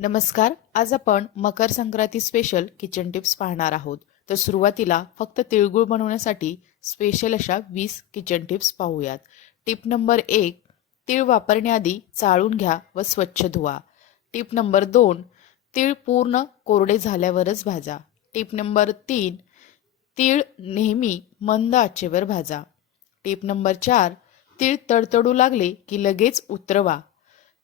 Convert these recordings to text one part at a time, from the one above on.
नमस्कार आज आपण Makar Sankranti special kitchen tips पाहणार आहोत. तर सुरुवातीला फक्त तिळगुळ बनवण्यासाठी स्पेशल अशा वीस किचन टिप्स पाहूयात. टिप नंबर एक तीळ वापरण्याआधी चाळून घ्या व स्वच्छ धुवा. टिप नंबर दोन तीळ पूर्ण कोरडे झाल्यावरच भाजा. टिप नंबर तीन तीळ नेहमी मंद आचेवर भाजा. टिप नंबर चार तीळ तडतडू लागले की लगेच उतरवा.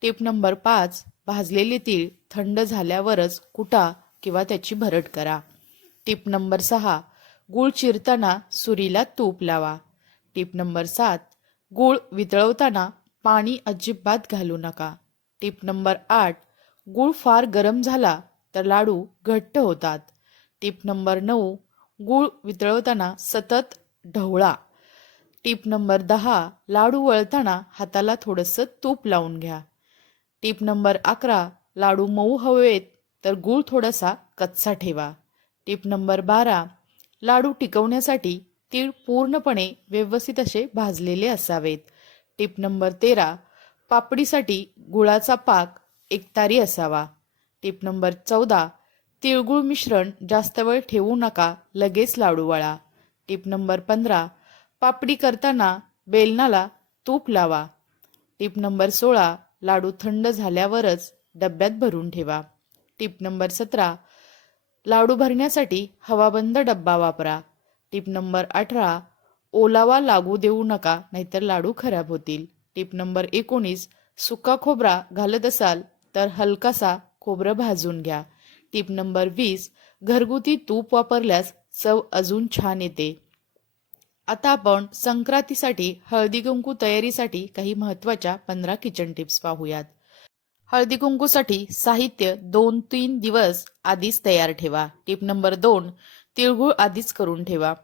टिप नंबर पाच भाजलेले तीळ थंड झाल्यावरच कुटा किंवा त्याची भरट करा. टिप नंबर सहा गूळ चिरताना सुरीला तूप लावा. टिप नंबर सात गूळ वितळवताना पाणी अजिबात घालू नका. टिप नंबर आठ गूळ फार गरम झाला तर लाडू घट्ट होतात. टिप नंबर नऊ गूळ वितळवताना सतत ढवळा. टिप नंबर दहा लाडू वळताना हाताला थोडंसं तूप लावून घ्या. टीप नंबर अकरा लाडू मऊ हवेत तर गूळ थोडासा कच्चा ठेवा. टीप नंबर बारा लाडू टिकवण्यासाठी तीळ पूर्णपणे व्यवस्थित असे भाजलेले असावेत. टिप नंबर तेरा पापडीसाठी गुळाचा पाक एकतारी असावा. टिप नंबर चौदा तिळगुळ मिश्रण जास्त वेळ ठेवू नका लगेच लाडू वळा. टिप नंबर पंधरा पापडी करताना बेलनाला तूप लावा. टिप नंबर सोळा लाडू थंड झाल्यावरच डब्यात भरून ठेवा. टिप नंबर सतरा लाडू भरण्यासाठी हवाबंद डब्बा वापरा. टिप नंबर अठरा ओलावा लागू देऊ नका नाहीतर लाडू खराब होतील. टिप नंबर एकोणीस सुका खोबरा घालत असाल तर हलकासा खोबरं भाजून घ्या. टिप नंबर वीस घरगुती तूप वापरल्यास चव अजून छान येते. आता आपण संक्रांतीसाठी हळदी कुंकू तयारीसाठी काही महत्त्वाच्या पंधरा किचन टिप्स पाहूयात. हळदी कुंकूसाठी साहित्य दोन तीन दिवस आधीच तयार ठेवा. टिप नंबर दोन तिळगुळ आधीच करून ठेवा.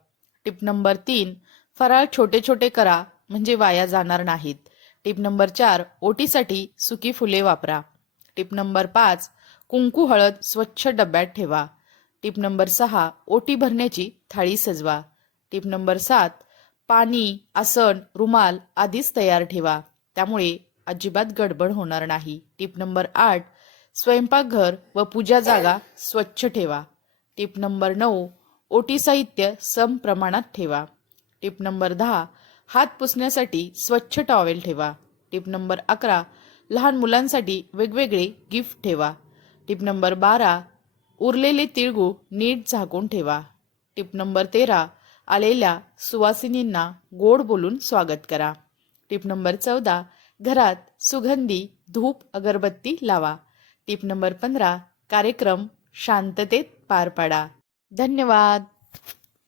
टिप नंबर तीन फराळ छोटे छोटे करा म्हणजे वाया जाणार नाहीत. टिप नंबर चार ओटीसाठी सुकी फुले वापरा. टिप नंबर पाच कुंकू हळद स्वच्छ डब्यात ठेवा. टिप नंबर सहा ओटी भरण्याची थाळी सजवा. टिप नंबर सात पाणी आसन रुमाल आधीच तयार ठेवा. त्यामुळे अजिबात गडबड होणार नाही. टिप नंबर आठ स्वयंपाकघर व पूजा जागा स्वच्छ ठेवा. टिप नंबर नऊ ओटी साहित्य सम प्रमाणात ठेवा. टिप नंबर दहा हात पुसण्यासाठी स्वच्छ टॉवेल ठेवा. टिप नंबर अकरा लहान मुलांसाठी वेगवेगळे गिफ्ट ठेवा. टिप नंबर बारा उरलेले तिळगूळ नीट झाकून ठेवा. टिप नंबर तेरा आलेल्या सुवासिनींना गोड बोलून स्वागत करा. टिप नंबर चौदा घरात सुगंधी धूप अगरबत्ती लावा. टिप नंबर पंधरा कार्यक्रम शांततेत पार पाडा. धन्यवाद.